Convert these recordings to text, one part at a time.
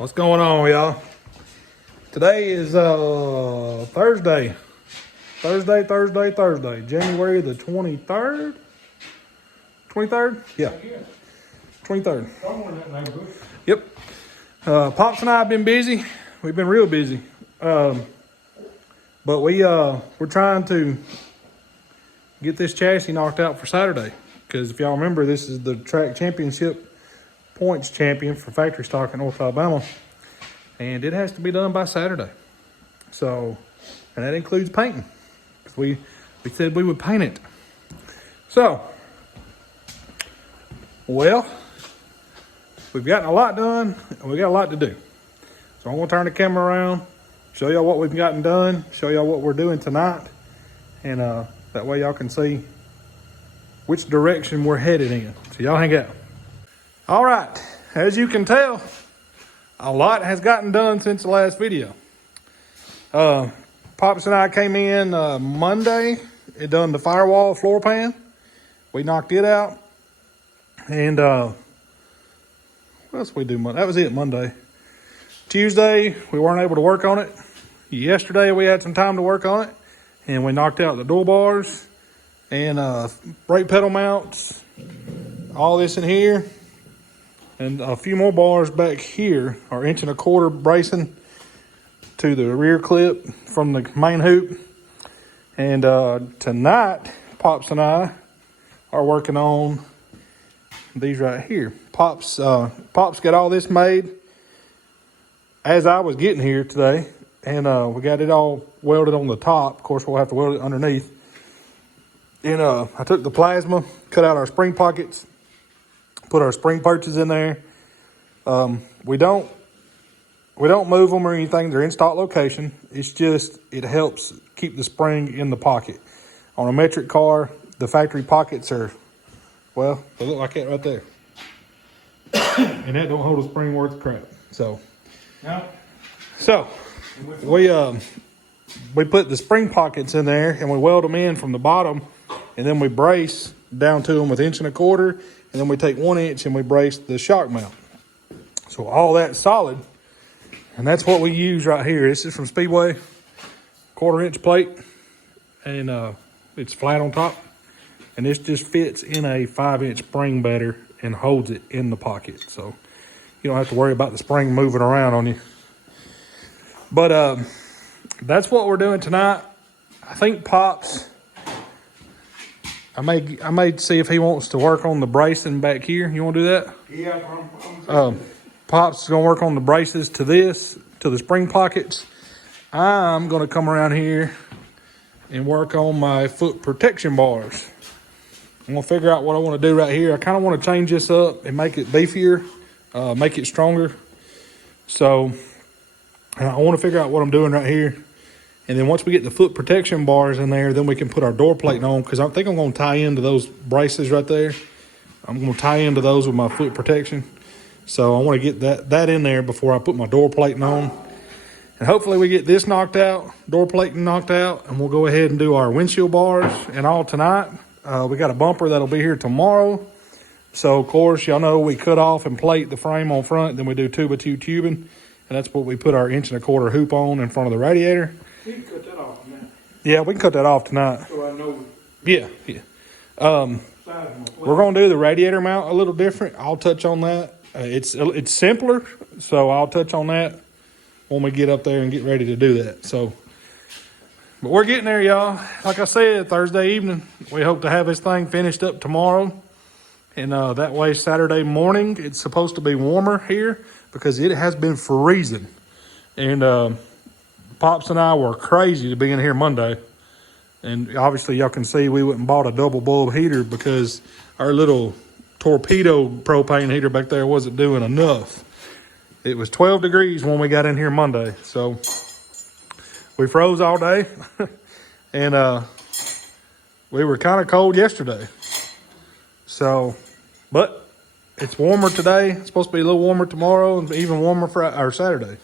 What's going on, y'all? Today is Thursday. Thursday. January the 23rd? 23rd? Yeah. 23rd. Yep. Pops and I have been busy. We've been real busy. But we're trying to get this chassis knocked out for Saturday. Because if y'all remember, this is the track championship points champion for factory stock in North Alabama. And it has to be done by Saturday. So, and that includes painting. Because we said we would paint it. So, well, we've gotten a lot done and we got a lot to do. So I'm gonna turn the camera around, show y'all what we've gotten done, show y'all what we're doing tonight. And that way y'all can see which direction we're headed in. So y'all hang out. All right, as you can tell, a lot has gotten done since the last video. Pops and I came in Monday and done the firewall floor pan. We knocked it out. And what else we do Monday? That was it, Monday. Tuesday, we weren't able to work on it. Yesterday, we had some time to work on it. And we knocked out the door bars and brake pedal mounts, all this in here. And a few more bars back here are 1.25 inch bracing to the rear clip from the main hoop. And tonight, Pops and I are working on these right here. Pops got all this made as I was getting here today. And we got it all welded on the top. Of course, we'll have to weld it underneath. And I took the plasma, cut out our spring pockets, put our spring perches in there. We don't move them or anything. They're in stock location. It's just, it helps keep the spring in the pocket. On a metric car, the factory pockets are, well, they look like that right there. And that don't hold a spring worth of crap. So we put the spring pockets in there and we weld them in from the bottom, and then we brace down to them with 1.25 inch. And then we take 1 inch and we brace the shock mount. So all that's solid. And that's what we use right here. This is from Speedway, 1/4 inch plate. And it's flat on top. And this just fits in a 5-inch spring better and holds it in the pocket. So you don't have to worry about the spring moving around on you. But that's what we're doing tonight. I think Pops, I may see if he wants to work on the bracing back here. You want to do that? Yeah. Pops is going to work on the braces to the spring pockets. I'm going to come around here and work on my foot protection bars. I'm going to figure out what I want to do right here. I kind of want to change this up and make it beefier, make it stronger. So I want to figure out what I'm doing right here. And then once we get the foot protection bars in there, then we can put our door plate on, because I think I'm going to tie into those braces right there. I'm going to tie into those with my foot protection. So I want to get that in there before I put my door plating on. And hopefully we get this knocked out, door plating knocked out, and we'll go ahead and do our windshield bars and all tonight. We got a bumper that'll be here tomorrow. So, of course, y'all know we cut off and plate the frame on front. Then we do 2x2 tubing. And that's what we put our 1.25 inch hoop on in front of the radiator. We can cut that off tonight. Yeah, we can cut that off tonight. So I know. Yeah. We're going to do the radiator mount a little different. I'll touch on that. It's simpler, so I'll touch on that when we get up there and get ready to do that. So, but we're getting there, y'all. Like I said, Thursday evening, we hope to have this thing finished up tomorrow. And that way, Saturday morning, it's supposed to be warmer here because it has been freezing. And Pops and I were crazy to be in here Monday. And obviously, y'all can see we went and bought a double bulb heater because our little torpedo propane heater back there wasn't doing enough. It was 12 degrees when we got in here Monday. So we froze all day. And we were kind of cold yesterday. So, but it's warmer today. It's supposed to be a little warmer tomorrow and even warmer for Saturday.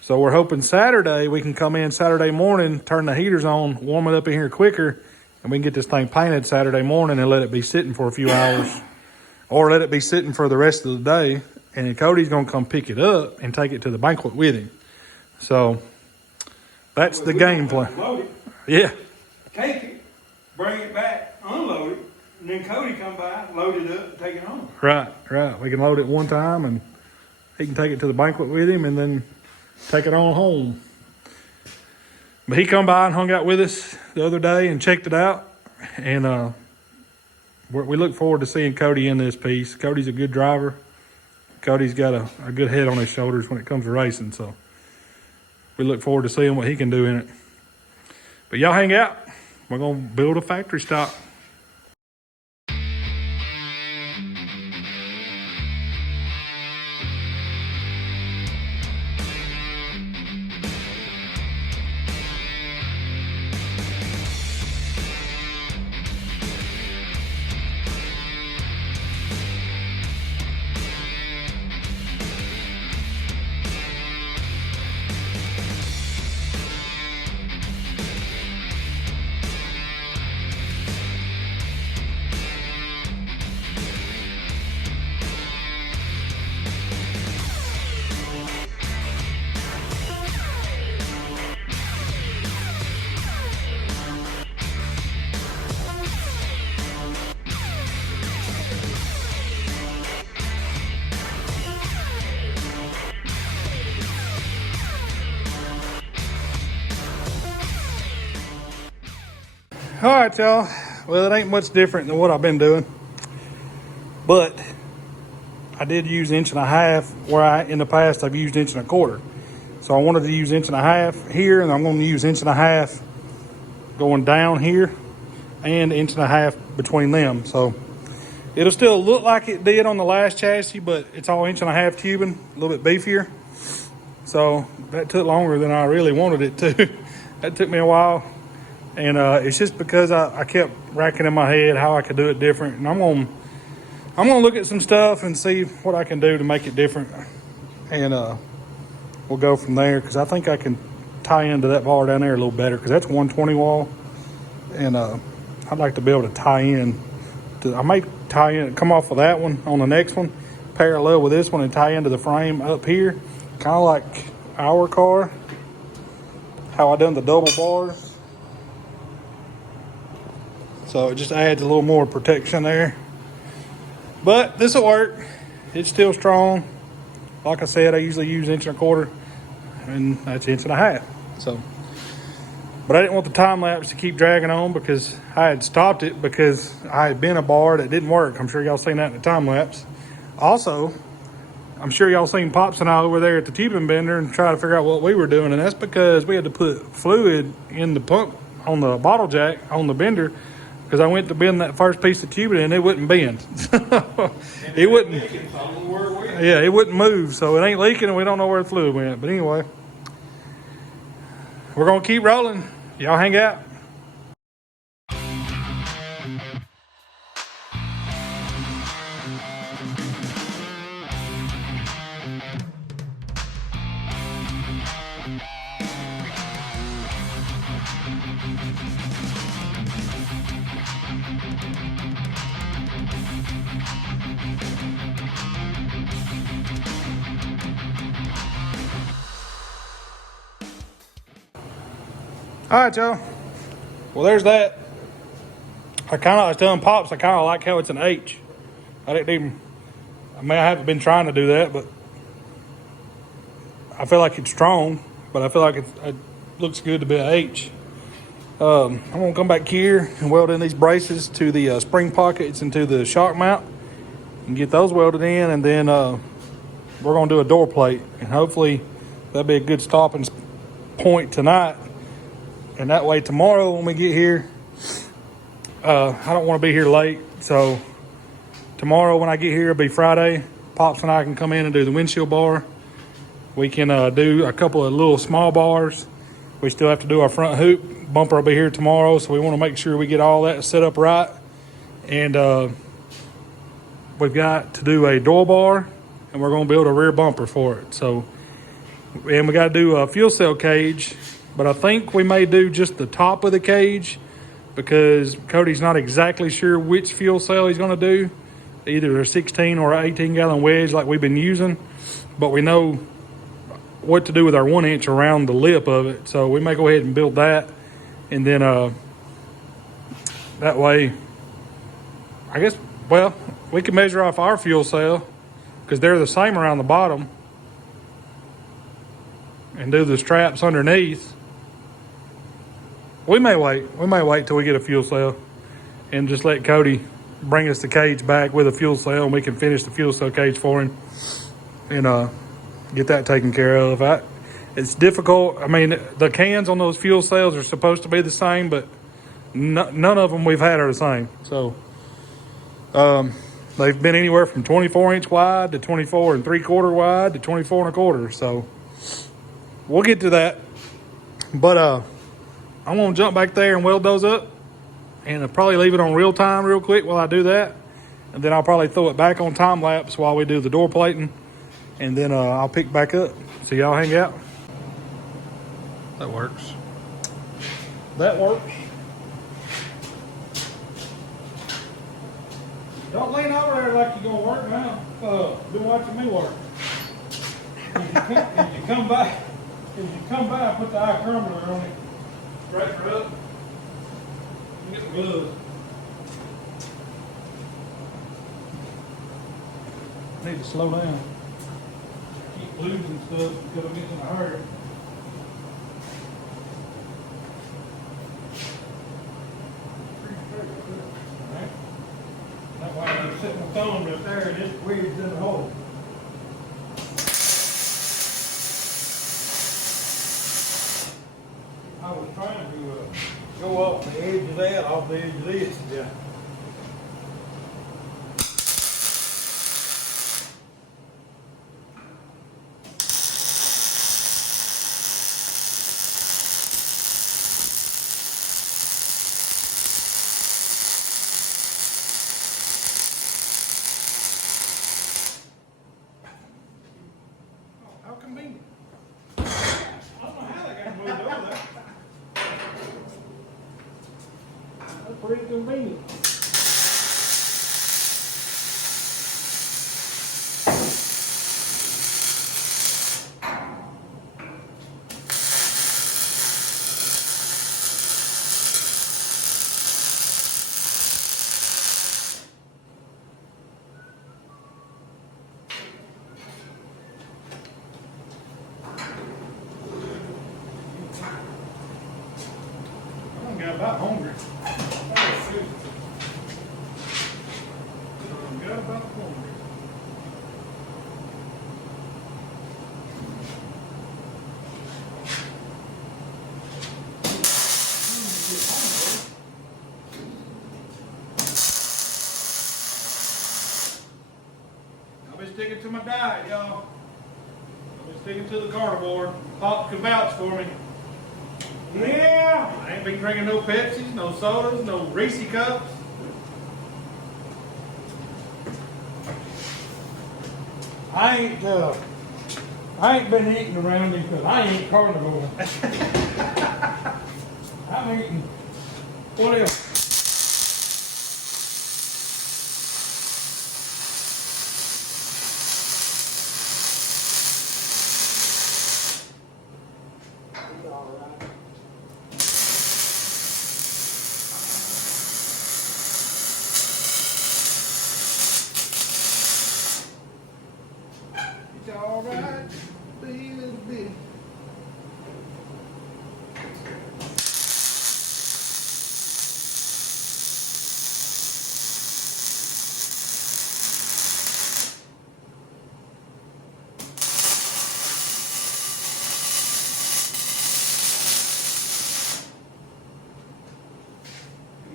So we're hoping Saturday we can come in Saturday morning, turn the heaters on, warm it up in here quicker, and we can get this thing painted Saturday morning and let it be sitting for a few hours, or let it be sitting for the rest of the day and then Cody's gonna come pick it up and take it to the banquet with him. So that's the game plan. Load it, Yeah. take it, bring it back, unload it, and then Cody come by, load it up, and take it home. Right. We can load it one time and he can take it to the banquet with him and then take it on home. But he come by and hung out with us the other day and checked it out. And we look forward to seeing Cody in this piece. Cody's a good driver. Cody's got a good head on his shoulders when it comes to racing. So we look forward to seeing what he can do in it. But y'all hang out. We're going to build a factory stock. All right, y'all. Well, it ain't much different than what I've been doing. But I did use 1.5 inches where in the past I've used 1.25 inches. So I wanted to use 1.5 inches here, and I'm going to use 1.5 inches going down here and 1.5 inches between them. So it'll still look like it did on the last chassis, but it's all 1.5 inch tubing, a little bit beefier. So that took longer than I really wanted it to. That took me a while. And it's just because I kept racking in my head how I could do it different. And I'm gonna look at some stuff and see what I can do to make it different. And we'll go from there, because I think I can tie into that bar down there a little better, because that's 120 wall. And I'd like to be able to tie in. I might tie in, come off of that one on the next one, parallel with this one, and tie into the frame up here. Kind of like our car, how I done the double bars. So it just adds a little more protection there. But this will work. It's still strong. Like I said, I usually use 1.25 inches, and that's 1.5 inches. So, but I didn't want the time lapse to keep dragging on, because I had stopped it because I had been a bar that didn't work. I'm sure y'all seen that in the time lapse. Also, I'm sure y'all seen Pops and I over there at the tubing bender and try to figure out what we were doing, and that's because we had to put fluid in the pump on the bottle jack on the bender, because I went to bend that first piece of tubing and it wouldn't bend. It wouldn't. Yeah, it wouldn't move, so it ain't leaking and we don't know where the fluid went. But anyway, we're gonna keep rolling. Y'all hang out. All right, y'all. Well, there's that. I was telling Pops, I kind of like how it's an H. I haven't been trying to do that, but I feel like it's strong, but I feel like it looks good to be an H. I'm going to come back here and weld in these braces to the spring pockets and to the shock mount and get those welded in, and then we're going to do a door plate, and hopefully that'll be a good stopping point tonight. And that way tomorrow when we get here, I don't want to be here late. So tomorrow when I get here, it'll be Friday. Pops and I can come in and do the windshield bar. We can do a couple of little small bars. We still have to do our front hoop. Bumper will be here tomorrow, so we want to make sure we get all that set up right. And we've got to do a door bar, and we're going to build a rear bumper for it. So, and we got to do a fuel cell cage. But I think we may do just the top of the cage, because Cody's not exactly sure which fuel cell he's going to do. either a 16 or an 18-gallon wedge like we've been using, but we know what to do with our 1-inch around the lip of it. So we may go ahead and build that, and then that way, I guess, well, we can measure off our fuel cell because they're the same around the bottom, and do the straps underneath. We may wait till we get a fuel cell and just let Cody bring us the cage back with a fuel cell, and we can finish the fuel cell cage for him and get that taken care of. It's difficult. I mean, the cans on those fuel cells are supposed to be the same, but none of them we've had are the same. So they've been anywhere from 24-inch wide to 24 3/4 wide to 24 1/4. So we'll get to that. But I'm going to jump back there and weld those up, and I'll probably leave it on real time real quick while I do that. And then I'll probably throw it back on time lapse while we do the door plating. And then I'll pick back up. So y'all hang out. That works. That works. Don't lean over there like you're going to work now. Been watching me work. As you come by, put the eye crumbler on it. Straighten her up. Get the gloves. Need to slow down. Keep losing stuff because I'm getting in a hurry. Alright. That way I can set my thumb right there and it weeds in the hole. I was trying to go off the edge of that, off the edge of this. Yeah. How convenient. I don't know how they got moved over there. That's pretty convenient. I got about hungry. Got about hungry. I've been sticking to my diet, y'all. I've been sticking to the carnivore. Pop can vouch for me. Yeah, I ain't been drinking no Pepsis, no sodas, no Reese cups. I ain't been eating around him because I ain't carnivore. I'm eating, what else? It's all right, be a little bit.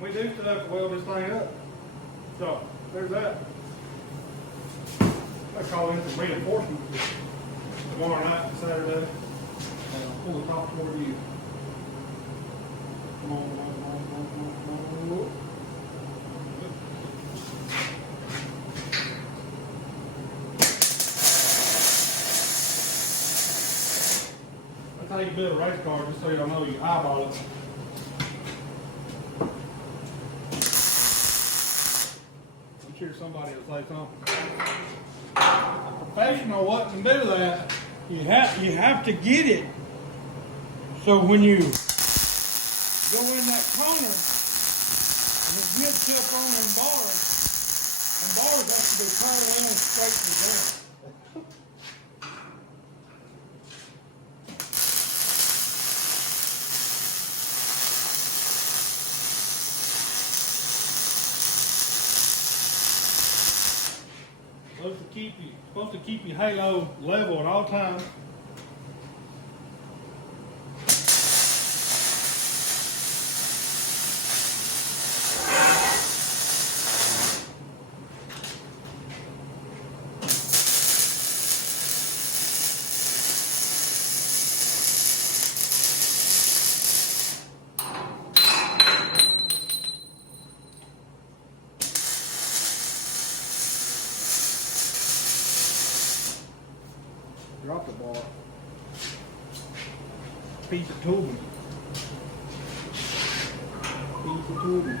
We do still have to weld this thing up. So, there's that. I call in some reinforcements tomorrow night, Saturday. And I'll pull the top toward you. Come on, come on, come on, come on, come on, come on. That's how you build a race car, just so y'all know you eyeball it. sure somebody will say something. A professional wouldn't do that. You have to get it. So when you go in that corner and it gets up on them bars have to be parallel straight to the ground. Supposed to keep your halo level at all times. Drop the bar. Piece of tubing. Piece of tubing.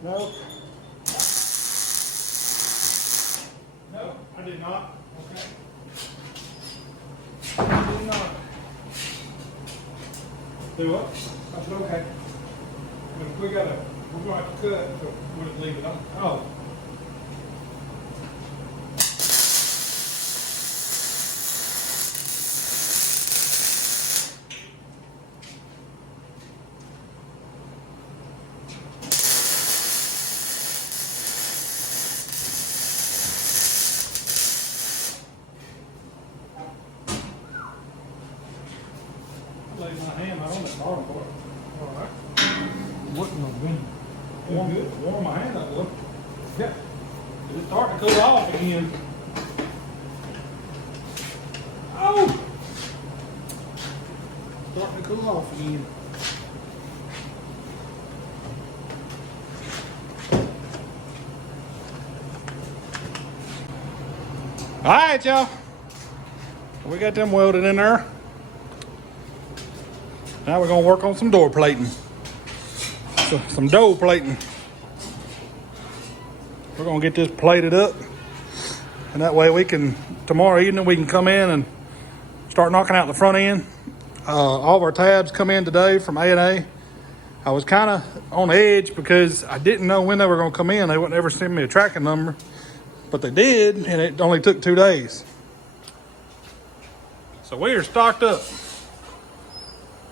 No. No, I did not. Okay. I did not. Do what? I said, okay. But we're going to have to cut, so we'll just leave it on. Oh. Lay my hand out on that bottom part. All right. Wouldn't have been warm my hand up, would it? Yeah. It's starting to cool off again. Oh! Starting to cool off again. All right, y'all. We got them welded in there. Now we're gonna work on some door plating. So, some door plating. We're gonna get this plated up. And that way we can, tomorrow evening we can come in and start knocking out the front end. All of our tabs come in today from A&A. I was kind of on edge because I didn't know when they were gonna come in. They wouldn't ever send me a tracking number, but they did, and it only took 2 days. So we are stocked up.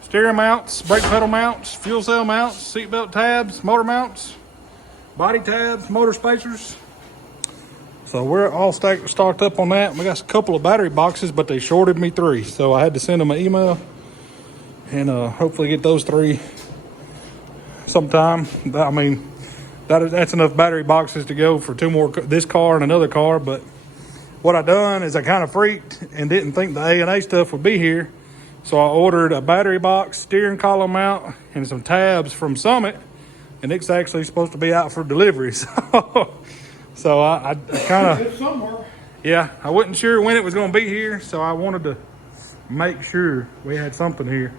Steering mounts, brake pedal mounts, fuel cell mounts, seatbelt tabs, motor mounts, body tabs, motor spacers. So we're all stocked up on that. We got a couple of battery boxes, but they shorted me 3. So I had to send them an email and hopefully get those 3 sometime. I mean, that's enough battery boxes to go for 2 more, this car and another car. But what I done is I kind of freaked and didn't think the A&A stuff would be here. So I ordered a battery box, steering column mount, and some tabs from Summit, and it's actually supposed to be out for delivery. So I kind of, It's somewhere. yeah, I wasn't sure when it was going to be here, so I wanted to make sure we had something here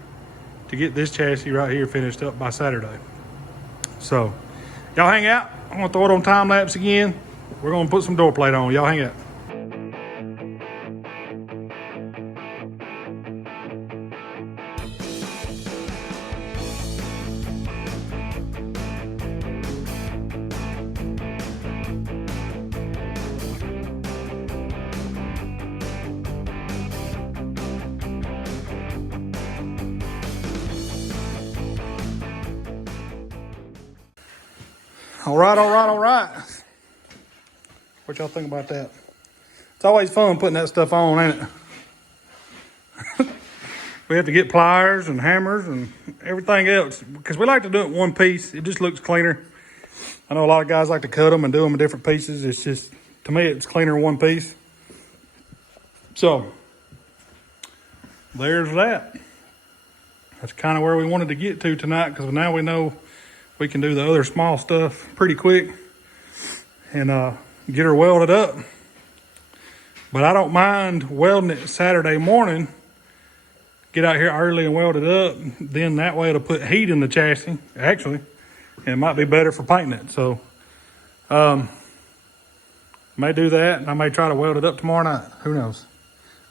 to get this chassis right here finished up by Saturday. So y'all hang out. I'm going to throw it on time lapse again. We're going to put some door plate on. Y'all hang out. All right. What y'all think about that? It's always fun putting that stuff on, ain't it? we have to get pliers and hammers and everything else because we like to do it one piece. It just looks cleaner. I know a lot of guys like to cut them and do them in different pieces. It's just, to me, it's cleaner in one piece. So there's that. That's kind of where we wanted to get to tonight because now we know we can do the other small stuff pretty quick and get her welded up. But I don't mind welding it Saturday morning. Get out here early and weld it up. Then that way it'll put heat in the chassis, actually. And it might be better for painting it. So, may do that. And I may try to weld it up tomorrow night. Who knows?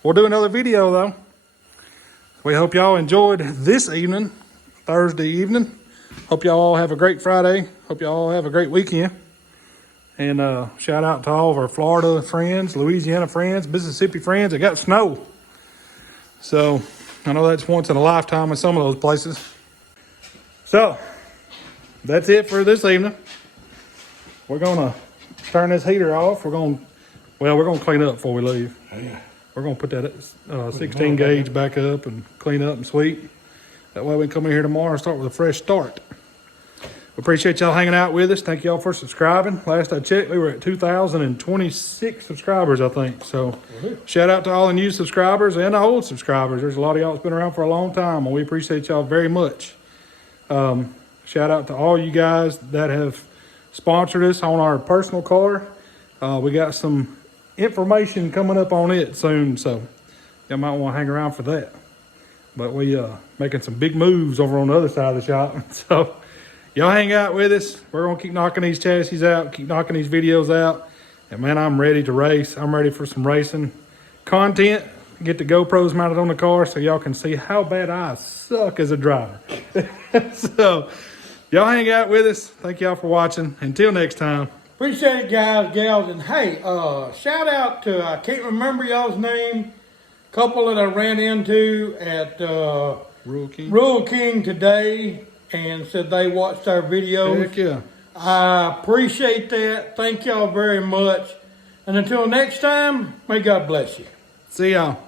We'll do another video, though. We hope y'all enjoyed this evening, Thursday evening. Hope y'all all have a great Friday. Hope y'all all have a great weekend. And shout out to all of our Florida friends, Louisiana friends, Mississippi friends. It got snow. So I know that's once in a lifetime in some of those places. So that's it for this evening. We're going to turn this heater off. We're going to clean up before we leave. Yeah. We're going to put that 16 gauge back up and clean up and sweep. That way we can come in here tomorrow and start with a fresh start. We appreciate y'all hanging out with us. Thank y'all for subscribing. Last I checked, we were at 2,026 subscribers, I think. So shout out to all the new subscribers and the old subscribers. There's a lot of y'all that's been around for a long time, and we appreciate y'all very much. Shout out to all you guys that have sponsored us on our personal car. We got some information coming up on it soon, so y'all might want to hang around for that. But we making some big moves over on the other side of the shop. So y'all hang out with us. We're going to keep knocking these chassis out, keep knocking these videos out. And man, I'm ready to race. I'm ready for some racing content. Get the GoPros mounted on the car so y'all can see how bad I suck as a driver. So y'all hang out with us. Thank y'all for watching. Until next time. Appreciate it, guys, gals, and hey, shout out to, I can't remember y'all's name, couple that I ran into at Rural King today and said they watched our videos. Heck yeah. I appreciate that. Thank y'all very much. And until next time, may God bless you. See y'all.